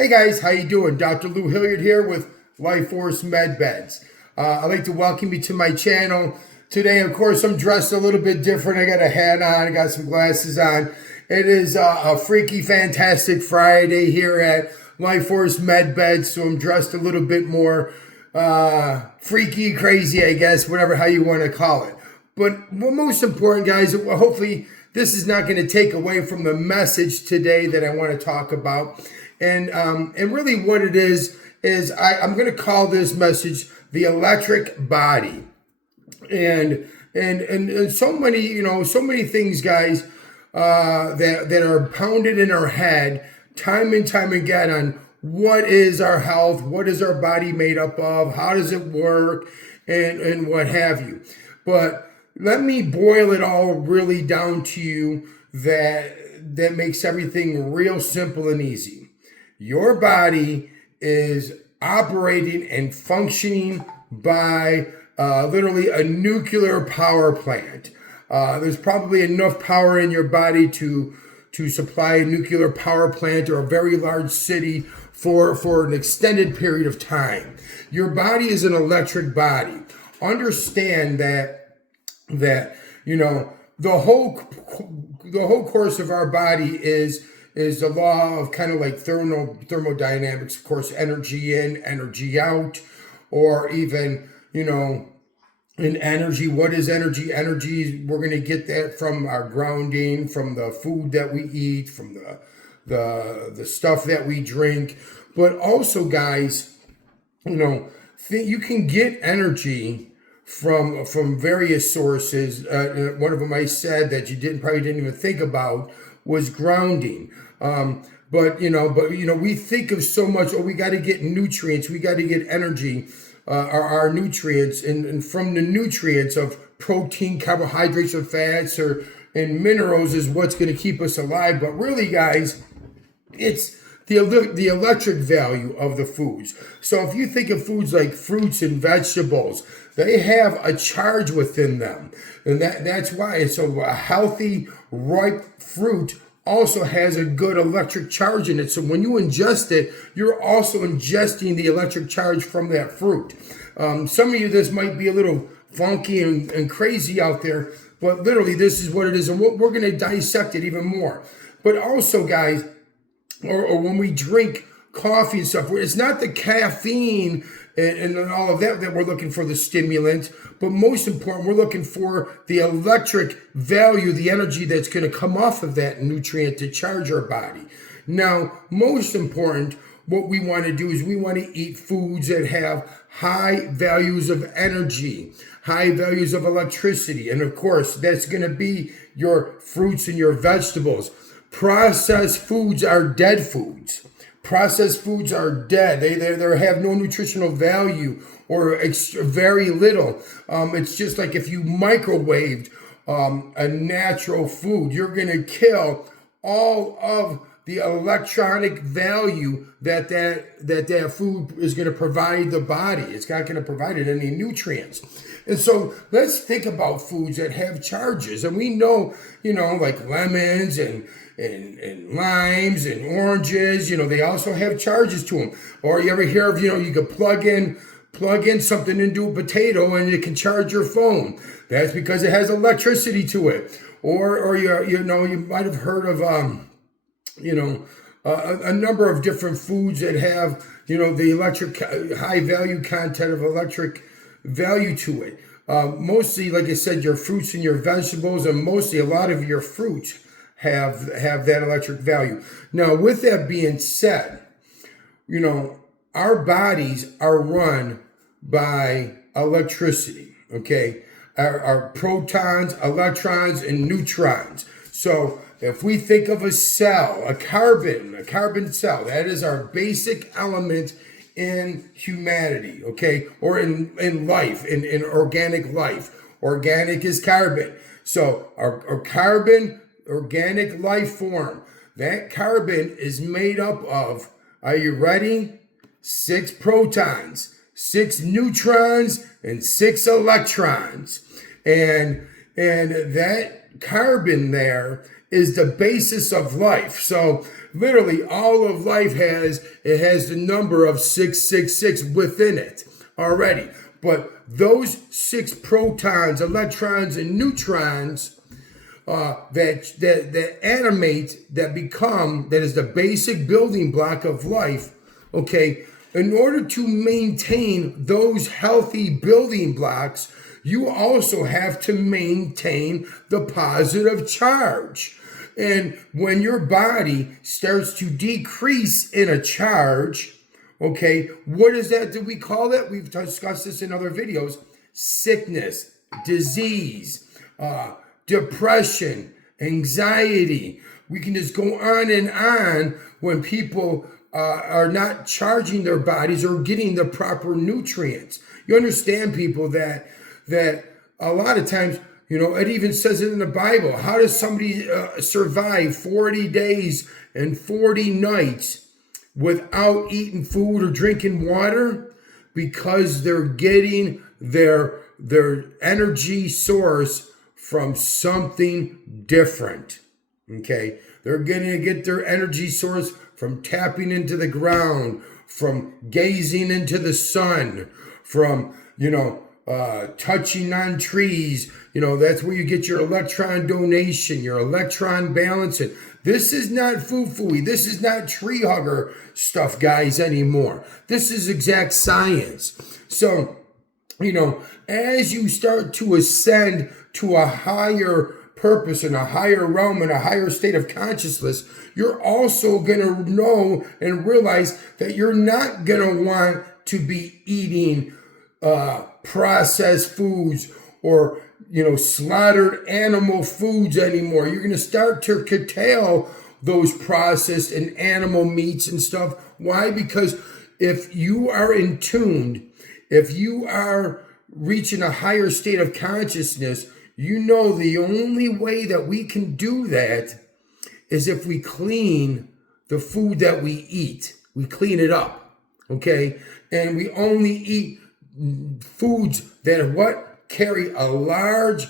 Hey guys, how you doing? Dr. Lou Hilliard here with Life Force MedBeds. I'd like to welcome you to my channel. Today, of course, I'm dressed a little bit different. I got a hat on, I got some glasses on. It is a freaky, fantastic Friday here at Life Force MedBeds, so I'm dressed a little bit more freaky, crazy, I guess, whatever how you want to call it. But most important, guys, hopefully this is not going to take away from the message today that I want to talk about. And really what it is I'm going to call this message the electric body. And so many things, guys, that are pounded in our head time and time again on what is our health, what is our body made up of, how does it work, and what have you. But let me boil it all really down to you that makes everything real simple and easy. Your body is operating and functioning by literally a nuclear power plant. There's probably enough power in your body to supply a nuclear power plant or a very large city for an extended period of time. Your body is an electric body. Understand that the whole course of our body is the law of kind of like thermodynamics, of course, energy in, energy out, or even, in energy. What is energy? Energy, we're going to get that from our grounding, from the food that we eat, from the stuff that we drink. But also, guys, you can get energy from various sources. One of them I said that you probably didn't even think about was grounding. But we think of so much, we got to get nutrients, we got to get energy, our nutrients, and from the nutrients of protein, carbohydrates, or fats, and minerals is what's going to keep us alive. But really, guys, it's the electric value of the foods. So if you think of foods like fruits and vegetables, they have a charge within them. And that's why. So a healthy, ripe fruit also has a good electric charge in it. So when you ingest it, you're also ingesting the electric charge from that fruit. Some of you, this might be a little funky and crazy out there, but literally this is what it is. And we're going to dissect it even more. But also, guys, or when we drink coffee and stuff, it's not the caffeine and all of that we're looking for, the stimulant, but most important, we're looking for the electric value, the energy that's going to come off of that nutrient to charge our body. Now, most important, what we want to do is we want to eat foods that have high values of energy, high values of electricity, and of course, that's going to be your fruits and your vegetables. Processed foods are dead foods. Processed foods are dead. They have no nutritional value or very little. It's just like if you microwaved a natural food, you're going to kill all of the electronic value that food is going to provide the body. It's not going to provide it any nutrients. And so let's think about foods that have charges. And we know, like lemons and limes and oranges, they also have charges to them. Or you ever hear of, you could plug in something into a potato and it can charge your phone. That's because it has electricity to it. Or you might have heard of a number of different foods that have, the electric high value content of electric value to it. Mostly, like I said, your fruits and your vegetables, and mostly a lot of your fruits have that electric value. Now, with that being said, our bodies are run by electricity, okay? Our protons, electrons, and neutrons. So if we think of a cell, a carbon cell, that is our basic element in humanity, okay? Or in life, in organic life. Organic is carbon. So our carbon, organic life form, that carbon is made up of, are you ready? 6 protons, 6 neutrons, and 6 electrons. And that carbon there is the basis of life. So literally all of life has the number of 666 within it already. But those 6 protons, electrons, and neutrons that animate, that is the basic building block of life, okay, in order to maintain those healthy building blocks, you also have to maintain the positive charge. And when your body starts to decrease in a charge, okay, what is that? Do we call it? We've discussed this in other videos. Sickness, disease, depression, anxiety. We can just go on and on when people are not charging their bodies or getting the proper nutrients. You understand, people, that a lot of times, it even says it in the Bible. How does somebody survive 40 days and 40 nights without eating food or drinking water? Because they're getting their energy source from something different. Okay? They're going to get their energy source from tapping into the ground, from gazing into the sun, from, touching on trees. That's where you get your electron donation, your electron balancing. This is not foo-fooey. This is not tree hugger stuff, guys, anymore. This is exact science. So, as you start to ascend to a higher purpose and a higher realm and a higher state of consciousness, you're also going to know and realize that you're not going to want to be eating processed foods or slaughtered animal foods anymore. You're going to start to curtail those processed and animal meats and stuff. Why? Because if you are in tune, if you are reaching a higher state of consciousness, the only way that we can do that is if we clean the food that we eat. We clean it up, okay? And we only eat foods that carry a large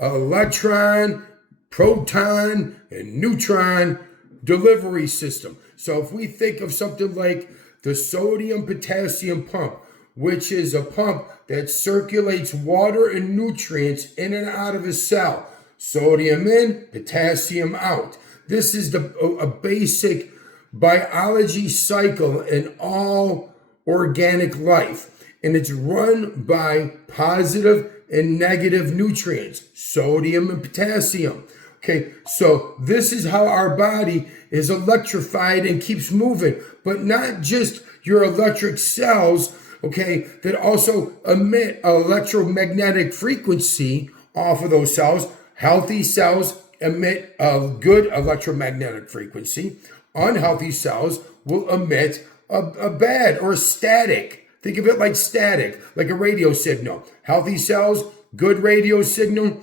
electron, proton, and neutron delivery system. So if we think of something like the sodium-potassium pump, which is a pump that circulates water and nutrients in and out of a cell. Sodium in, potassium out. This is a basic biology cycle in all organic life. And it's run by positive and negative nutrients, sodium and potassium. Okay, so this is how our body is electrified and keeps moving. But not just your electric cells, okay, that also emit electromagnetic frequency off of those cells. Healthy cells emit a good electromagnetic frequency. Unhealthy cells will emit a bad or static. Think of it like static, like a radio signal. Healthy cells, good radio signal.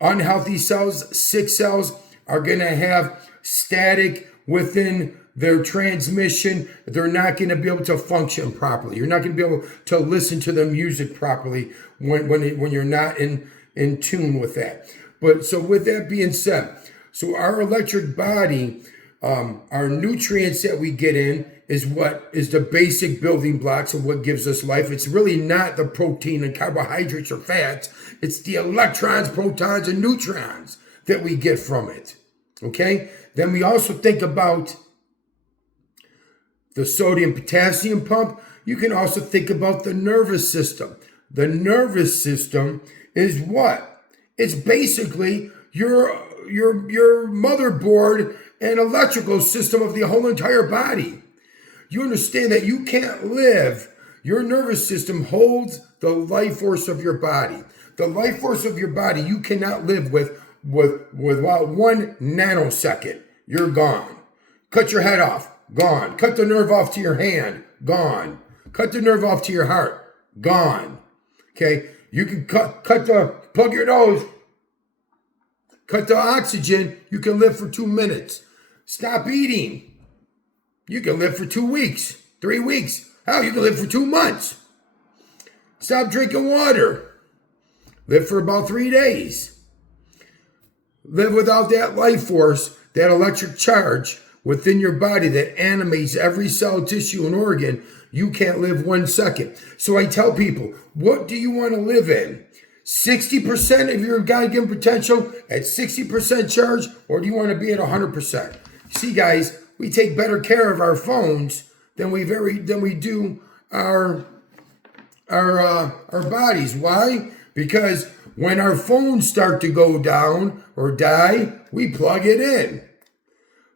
Unhealthy cells, sick cells, are going to have static within their transmission. They're not going to be able to function properly. You're not going to be able to listen to the music properly when you're not in tune with that. But so with that being said, so our electric body, our nutrients that we get in is what is the basic building blocks of what gives us life. It's really not the protein and carbohydrates or fats. It's the electrons, protons, and neutrons that we get from it. Okay? Then we also think about the sodium-potassium pump. You can also think about the nervous system. The nervous system is what? It's basically your motherboard and electrical system of the whole entire body. You understand that you can't live. Your nervous system holds the life force of your body. The life force of your body you cannot live without 1 nanosecond. You're gone. Cut your head off. Gone. Cut the nerve off to your hand. Gone. Cut the nerve off to your heart. Gone. Okay? You can plug your nose. Cut the oxygen. You can live for 2 minutes. Stop eating. You can live for 2 weeks, 3 weeks. Hell, you can live for 2 months. Stop drinking water. Live for about 3 days. Live without that life force, that electric charge within your body that animates every cell, tissue, and organ, you can't live 1 second. So I tell people, what do you want to live in? 60% of your God-given potential at 60% charge, or do you want to be at 100%? See, guys, we take better care of our phones than we do our bodies. Why? Because when our phones start to go down or die, we plug it in.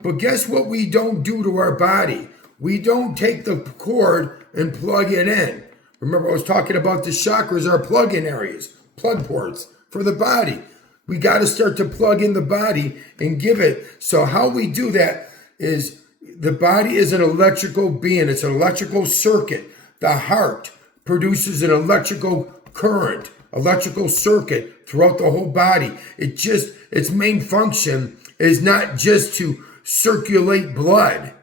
But guess what we don't do to our body? We don't take the cord and plug it in. Remember, I was talking about the chakras are plug-in areas, plug ports for the body. We got to start to plug in the body and give it. So how we do that is the body is an electrical being. It's an electrical circuit. The heart produces an electrical current, electrical circuit throughout the whole body. Its main function is not just to circulate blood.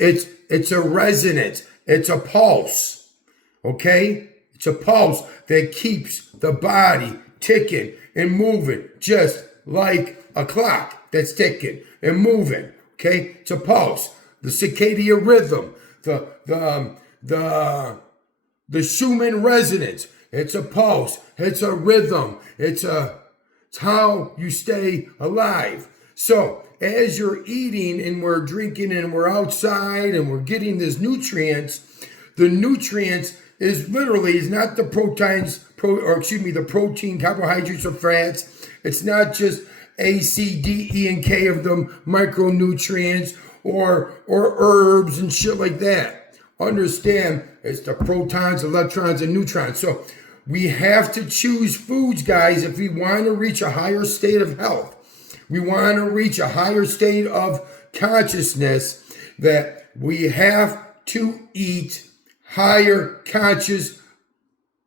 It's a resonance. It's a pulse. Okay? It's a pulse that keeps the body ticking and moving, just like a clock that's ticking and moving. Okay? It's a pulse. The circadian rhythm, the Schumann resonance. It's a pulse. It's a rhythm. It's how you stay alive. So as you're eating and we're drinking and we're outside and we're getting these nutrients, the nutrients is not the the protein, carbohydrates, or fats. It's not just A, C, D, E, and K of them micronutrients or herbs and shit like that. Understand, it's the protons, electrons, and neutrons. So we have to choose foods, guys, if we want to reach a higher state of health. We want to reach a higher state of consciousness, that we have to eat higher conscious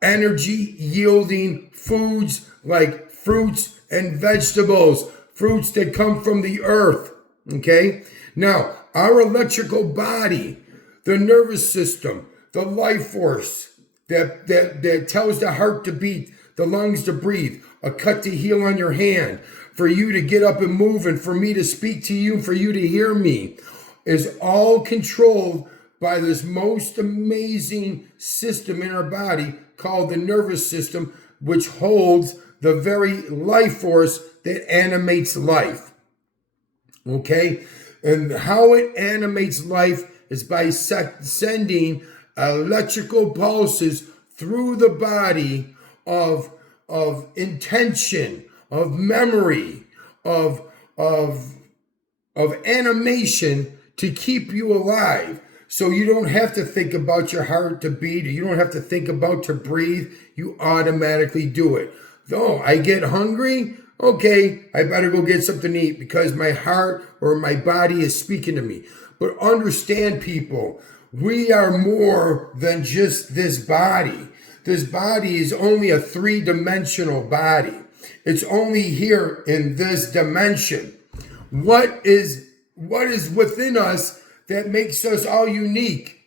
energy yielding foods like fruits and vegetables, fruits that come from the earth. Okay? Now, our electrical body, the nervous system, the life force that tells the heart to beat, the lungs to breathe, a cut to heal on your hand, for you to get up and move, and for me to speak to you, for you to hear me, is all controlled by this most amazing system in our body called the nervous system, which holds the very life force that animates life. Okay? And how it animates life is by sending electrical pulses through the body of intention, of memory, of animation to keep you alive. So you don't have to think about your heart to beat. You don't have to think about to breathe. You automatically do it. Though I get hungry, okay, I better go get something to eat because my heart or my body is speaking to me. But understand, people, we are more than just this body. This body is only a 3-dimensional body. It's only here in this dimension. What is within us that makes us all unique?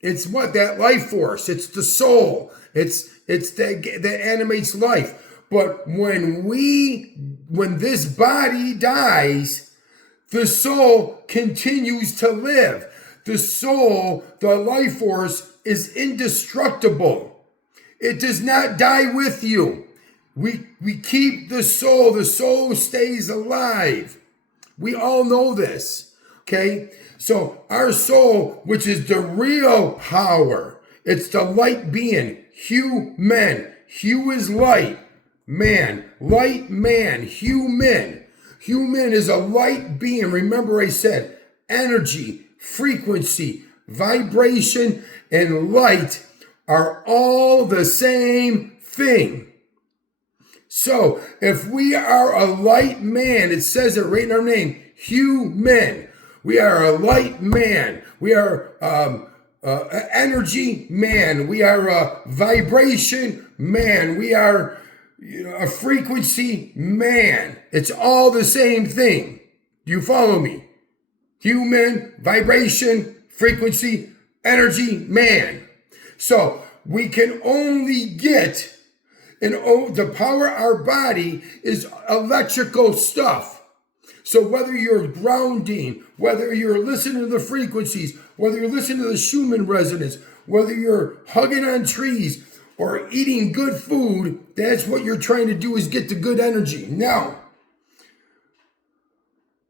It's that life force. It's the soul. It's that animates life. But when this body dies, the soul continues to live. The soul, the life force, is indestructible. It does not die with you. We keep the soul. The soul stays alive. We all know this. Okay? So our soul, which is the real power, it's the light being, human. Hue is light. Man. Light man. Human. Human is a light being. Remember I said energy, frequency, vibration, and light are all the same thing. So if we are a light man, it says it right in our name, human. We are a light man. We are energy man. We are a vibration man. We are a frequency man. It's all the same thing. Do you follow me? Human, vibration, frequency, energy, man. So we can only get, and the power of our body is electrical stuff. So whether you're grounding, whether you're listening to the frequencies, whether you're listening to the Schumann resonance, whether you're hugging on trees or eating good food, that's what you're trying to do, is get the good energy. Now,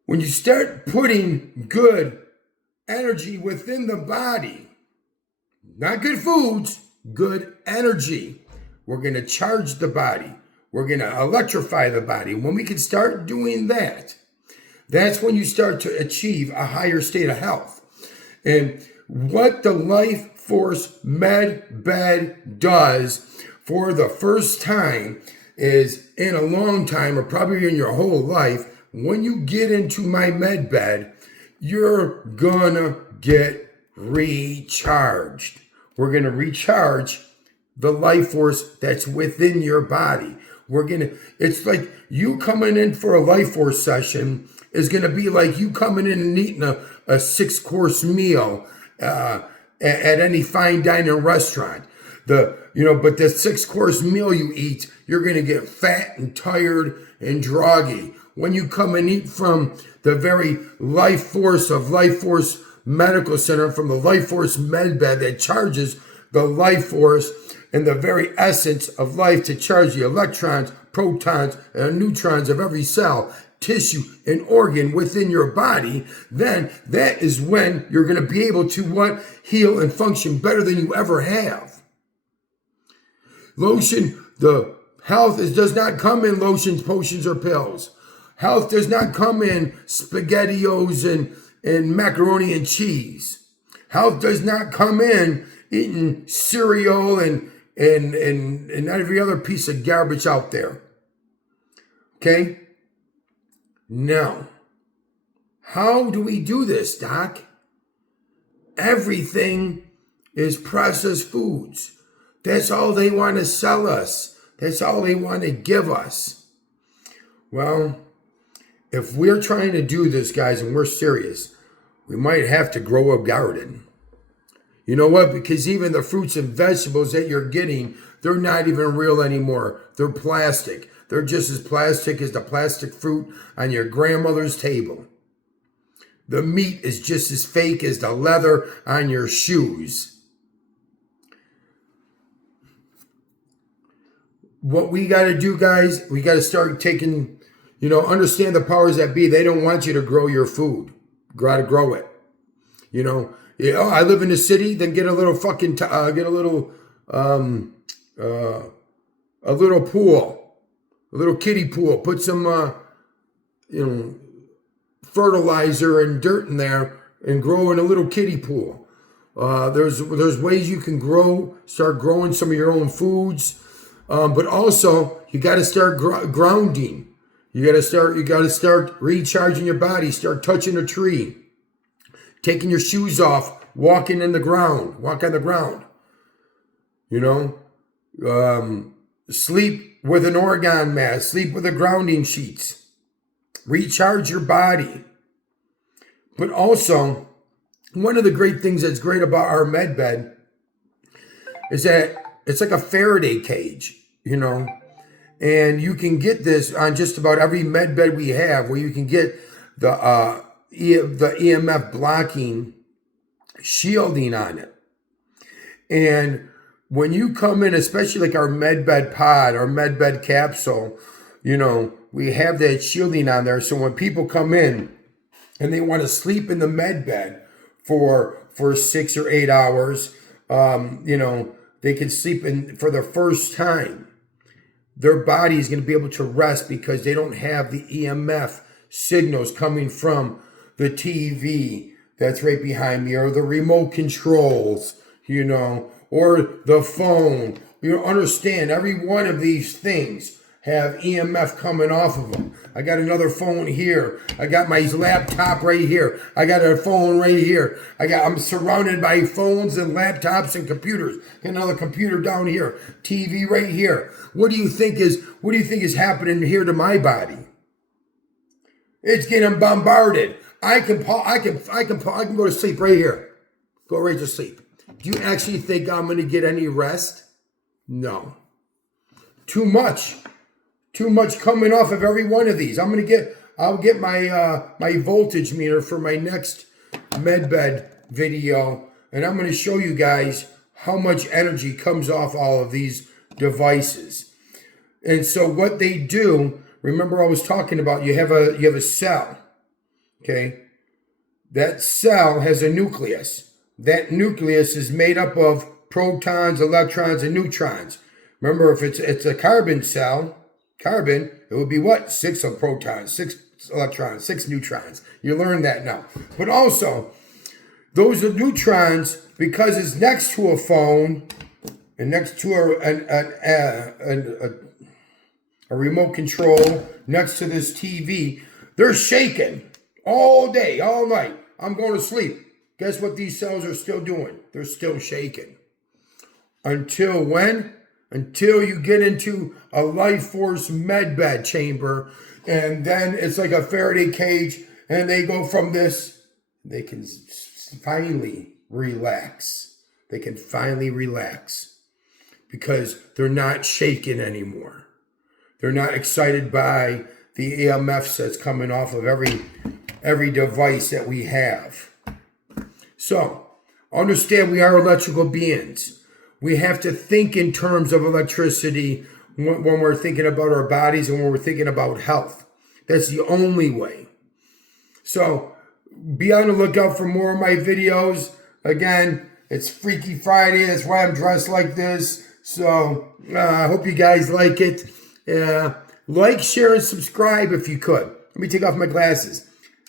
when you start putting good energy within the body, not good foods, good energy, we're going to charge the body. We're going to electrify the body. When we can start doing that, that's when you start to achieve a higher state of health. And what the Life Force MedBed does for the first time is, in a long time, or probably in your whole life, when you get into my MedBed, you're gonna get recharged. We're gonna recharge the life force that's within your body. It's like you coming in for a life force session is gonna be like you coming in and eating a 6-course meal at any fine dining restaurant. But the 6-course meal you eat, you're gonna get fat and tired and droggy. When you come and eat from the very life force of Life Force Medical Center, from the Life Force MedBed that charges the life force and the very essence of life to charge the electrons, protons, and neutrons of every cell, tissue, and organ within your body, then that is when you're going to be able to heal and function better than you ever have. The health does not come in lotions, potions, or pills. Health does not come in SpaghettiOs and macaroni and cheese. Health does not come in eating cereal and every other piece of garbage out there. Okay? Now, how do we do this, Doc? Everything is processed foods. That's all they want to sell us. That's all they want to give us. Well, if we're trying to do this, guys, and we're serious, we might have to grow a garden. You know what? Because even the fruits and vegetables that you're getting, they're not even real anymore. They're plastic. They're just as plastic as the plastic fruit on your grandmother's table. The meat is just as fake as the leather on your shoes. What we got to do, guys, we got to start taking... understand the powers that be. They don't want you to grow your food. Got to grow it. I live in the city. Then get a little a little pool, a little kiddie pool. Put some, fertilizer and dirt in there and grow in a little kiddie pool. There's ways you can start growing some of your own foods, but also you got to start grounding. You got to start recharging your body, start touching a tree, taking your shoes off, walk on the ground. Sleep with an organ mask, sleep with a grounding sheets. Recharge your body. But also, one of the great things that's great about our MedBed is that it's like a Faraday cage, And you can get this on just about every MedBed we have, where you can get the EMF blocking shielding on it. And when you come in, especially like our MedBed pod, our MedBed capsule, we have that shielding on there. So when people come in and they want to sleep in the MedBed for 6 or 8 hours, they can sleep in for the first time. Their body is going to be able to rest because they don't have the EMF signals coming from the TV that's right behind me, or the remote controls, or the phone. Understand, every one of these things have EMF coming off of them. I got another phone here. I got my laptop right here. I got a phone right here. I'm surrounded by phones and laptops and computers. Got another computer down here. TV right here. What do you think is happening here to my body? It's getting bombarded. I can go to sleep right here. Go right to sleep. Do you actually think I'm going to get any rest? No. Too much coming off of every one of these. I'm going I'll get my my voltage meter for my next MedBed video, and I'm going to show you guys how much energy comes off all of these devices. And so what they do, remember I was talking about, you have a cell, okay? That cell has a nucleus. That nucleus is made up of protons, electrons, and neutrons. Remember, if it's a carbon cell, it would be what? 6 protons, 6 electrons, 6 neutrons. You learn that now. But also, those are neutrons, because it's next to a phone and next to a remote control, next to this TV, they're shaking all day, all night. I'm going to sleep. Guess what these cells are still doing? They're still shaking. Until when? Until you get into a Life Force MedBed chamber, and then it's like a Faraday cage, and they go from this, they can finally relax. They can finally relax because they're not shaking anymore. They're not excited by the EMFs that's coming off of every device that we have. So, understand we are electrical beings. We have to think in terms of electricity when we're thinking about our bodies and when we're thinking about health. That's the only way. So, be on the lookout for more of my videos. Again, it's Freaky Friday. That's why I'm dressed like this. So, I hope you guys like it. Like, share, and subscribe if you could. Let me take off my glasses.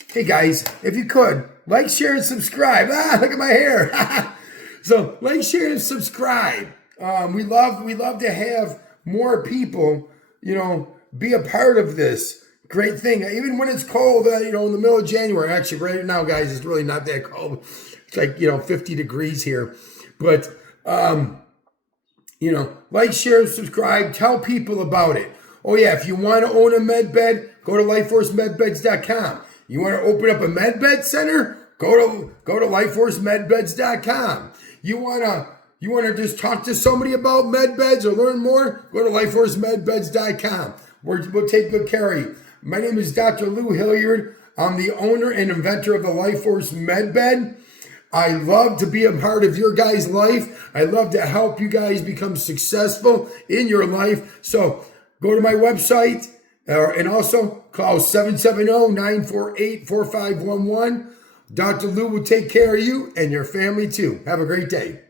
Hey, guys, if you could, like, share, and subscribe. Look at my hair. So, like, share, and subscribe. We love to have more people, be a part of this great thing. Even when it's cold, in the middle of January. Actually, right now, guys, it's really not that cold. It's like, 50 degrees here. But, like, share, and subscribe. Tell people about it. Oh, yeah, if you want to own a MedBed, go to lifeforcemedbeds.com. You want to open up a MedBed center? Go to lifeforcemedbeds.com. You wanna just talk to somebody about MedBeds or learn more? Go to lifeforcemedbeds.com. We'll take good care of you. My name is Dr. Lou Hilliard. I'm the owner and inventor of the Life Force MedBed. I love to be a part of your guys' life. I love to help you guys become successful in your life. So go to my website and also call 770-948-4511. Dr. Lou will take care of you and your family too. Have a great day.